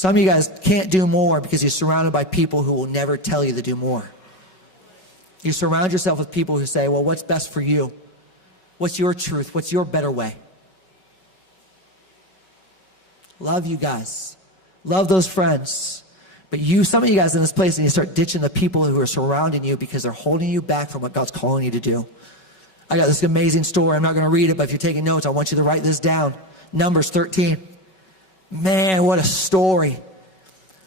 Some of you guys can't do more because you're surrounded by people who will never tell you to do more. You surround yourself with people who say, well, what's best for you? What's your truth? What's your better way? Love you guys. Love those friends. But some of you guys in this place, and you start ditching the people who are surrounding you because they're holding you back from what God's calling you to do. I got this amazing story. I'm not going to read it, but if you're taking notes, I want you to write this down. Numbers 13. Man, what a story.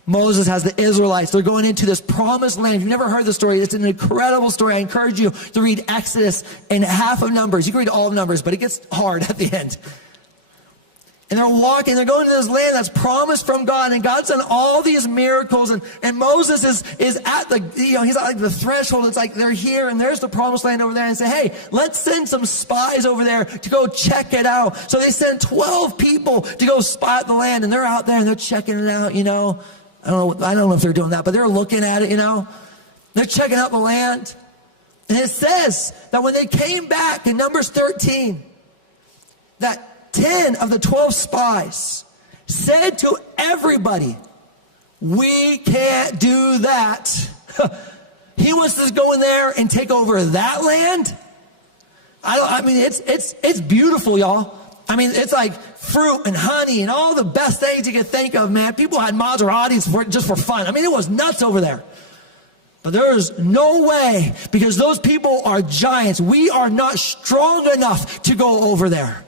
Moses has the Israelites. They're going into this promised land. If you've never heard the story, it's an incredible story. I encourage you to read Exodus and half of Numbers. You can read all of Numbers, but it gets hard at the end. And they're walking, they're going to this land that's promised from God, and God's done all these miracles, and Moses is at the, he's at like the threshold. It's like they're here, and there's the promised land over there, and say, hey, let's send some spies over there to go check it out. So they sent 12 people to go spy out the land, and they're out there, and they're checking it out, I don't know if they're doing that, but they're looking at it, They're checking out the land. And it says that when they came back in Numbers 13, that 10 of the 12 spies said to everybody, we can't do that. He wants to go in there and take over that land? It's beautiful, y'all. It's like fruit and honey and all the best things you could think of, man. People had Maseratis just for fun. It was nuts over there. But there's no way, because those people are giants. We are not strong enough to go over there.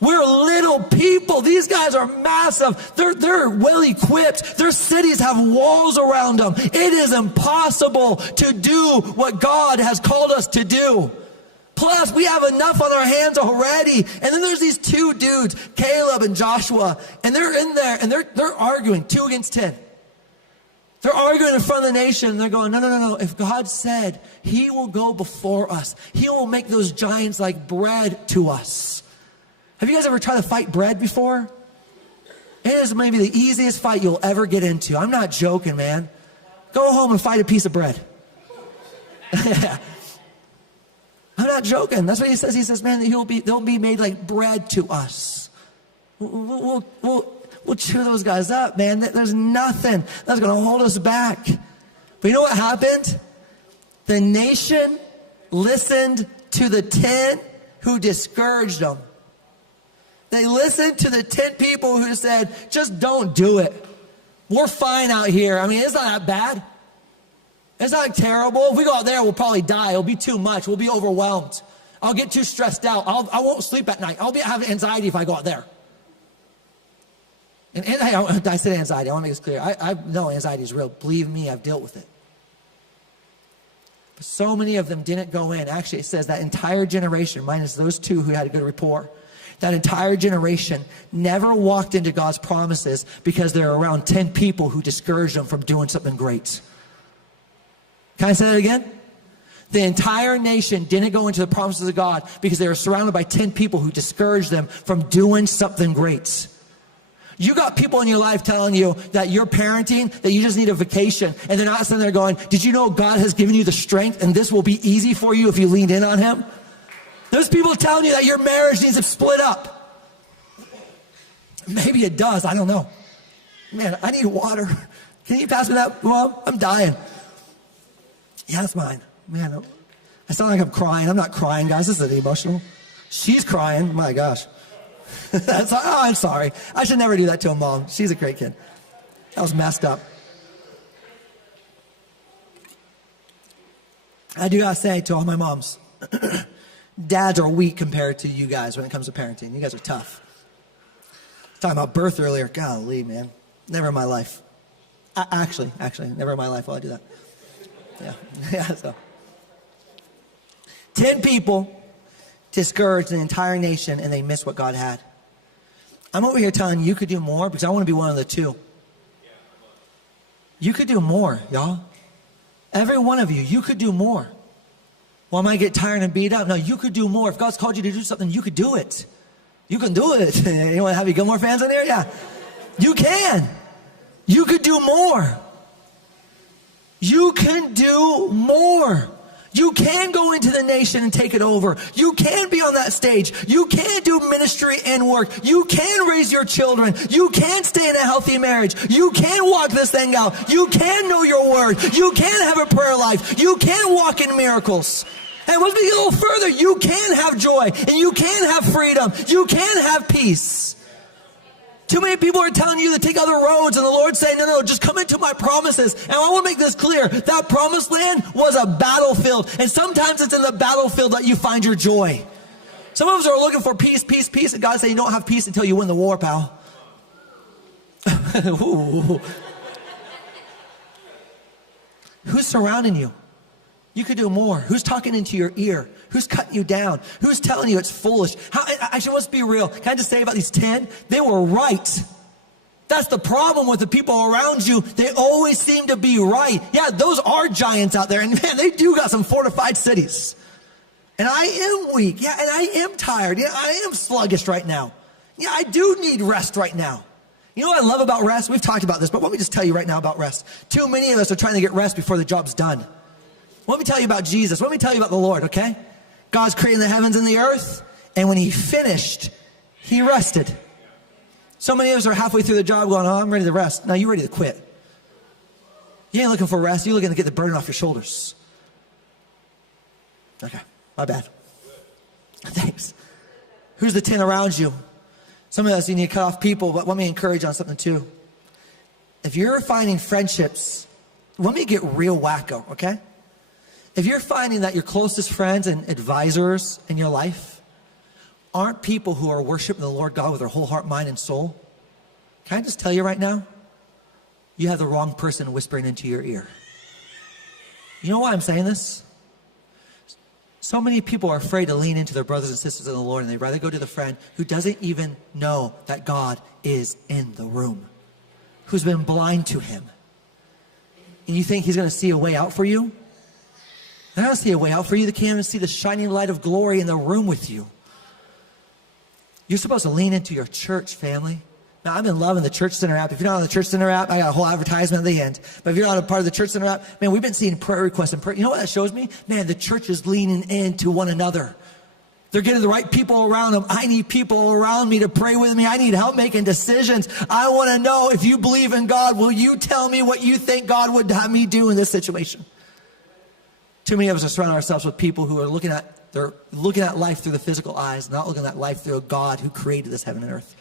We're little people. These guys are massive. They're well equipped. Their cities have walls around them. It is impossible to do what God has called us to do. Plus, we have enough on our hands already. And then there's these two dudes, Caleb and Joshua, and they're in there, and they're arguing 2 against 10. They're arguing in front of the nation, and they're going, no. If God said he will go before us, he will make those giants like bread to us. Have you guys ever tried to fight bread before? It is maybe the easiest fight you'll ever get into. I'm not joking, man. Go home and fight a piece of bread. I'm not joking. That's what he says. He says, man, they'll be made like bread to us. We'll chew those guys up, man. There's nothing that's going to hold us back. But you know what happened? The nation listened to the 10 who discouraged them. They listened to the 10 people who said, just don't do it. We're fine out here. It's not that bad. It's not terrible. If we go out there, we'll probably die. It'll be too much. We'll be overwhelmed. I'll get too stressed out. I won't sleep at night. I'll have anxiety if I go out there. And I said anxiety. I want to make this clear. I know anxiety is real. Believe me, I've dealt with it. But so many of them didn't go in. Actually, it says that entire generation, minus those 2 who had a good rapport, that entire generation never walked into God's promises because there were around 10 people who discouraged them from doing something great. Can I say that again? The entire nation didn't go into the promises of God because they were surrounded by 10 people who discouraged them from doing something great. You got people in your life telling you that you're parenting, that you just need a vacation, and they're not sitting there going, did you know God has given you the strength and this will be easy for you if you leaned in on him? There's people telling you that your marriage needs to split up. Maybe it does. I don't know. Man, I need water. Can you pass me that? Well, I'm dying. Yeah, that's mine. Man, I sound like I'm crying. I'm not crying, guys. This is emotional. She's crying. My gosh. I'm sorry. I should never do that to a mom. She's a great kid. That was messed up. I do gotta say to all my moms, dads are weak compared to you guys when it comes to parenting. You guys are tough. Talking about birth earlier. Golly, man. Never in my life. Actually, never in my life will I do that. Yeah, so. 10 people discouraged an entire nation, and they missed what God had. I'm over here telling you could do more because I want to be one of the 2. You could do more, y'all. Every one of you could do more. Well, I might get tired and beat up. No, you could do more. If God's called you to do something, you could do it. You can do it. You want to have any Gilmore fans in there? Yeah. You can. You could do more. You can do more. You can go into the nation and take it over. You can be on that stage. You can do ministry and work. You can raise your children. You can stay in a healthy marriage. You can walk this thing out. You can know your word. You can have a prayer life. You can walk in miracles. And let's be a little further. You can have joy and you can have freedom. You can have peace. Too many people are telling you to take other roads, and the Lord's saying, no, just come into my promises. And I want to make this clear. That promised land was a battlefield. And sometimes it's in the battlefield that you find your joy. Some of us are looking for peace, peace, peace. And God said you don't have peace until you win the war, pal. Who's surrounding you? You could do more. Who's talking into your ear? Who's cutting you down? Who's telling you it's foolish? Actually, let's be real. Can I just say about these 10? They were right. That's the problem with the people around you. They always seem to be right. Yeah, those are giants out there. And man, they do got some fortified cities. And I am weak. Yeah, and I am tired. Yeah, I am sluggish right now. Yeah, I do need rest right now. You know what I love about rest? We've talked about this, but let me just tell you right now about rest. Too many of us are trying to get rest before the job's done. Let me tell you about Jesus. Let me tell you about the Lord, okay? God's creating the heavens and the earth, and when he finished, he rested. So many of us are halfway through the job going, oh, I'm ready to rest. Now you're ready to quit. You ain't looking for rest. You're looking to get the burden off your shoulders. Okay, my bad. Thanks. Who's the 10 around you? Some of us, you need to cut off people, but let me encourage you on something too. If you're finding friendships, let me get real wacko, okay? If you're finding that your closest friends and advisors in your life aren't people who are worshiping the Lord God with their whole heart, mind, and soul, can I just tell you right now, you have the wrong person whispering into your ear. You know why I'm saying this? So many people are afraid to lean into their brothers and sisters in the Lord, and they'd rather go to the friend who doesn't even know that God is in the room, who's been blind to him. And you think he's going to see a way out for you? I don't see a way out for you. They can't even see the shining light of glory in the room with you. You're supposed to lean into your church, family. Now, I've been loving the Church Center app. If you're not on the Church Center app, I got a whole advertisement at the end. But if you're not a part of the Church Center app, man, we've been seeing prayer requests and prayer. You know what that shows me? Man, the church is leaning into one another. They're getting the right people around them. I need people around me to pray with me. I need help making decisions. I want to know, if you believe in God, will you tell me what you think God would have me do in this situation? Too many of us are surrounding ourselves with people who are looking at life through the physical eyes, not looking at life through a God who created this heaven and earth.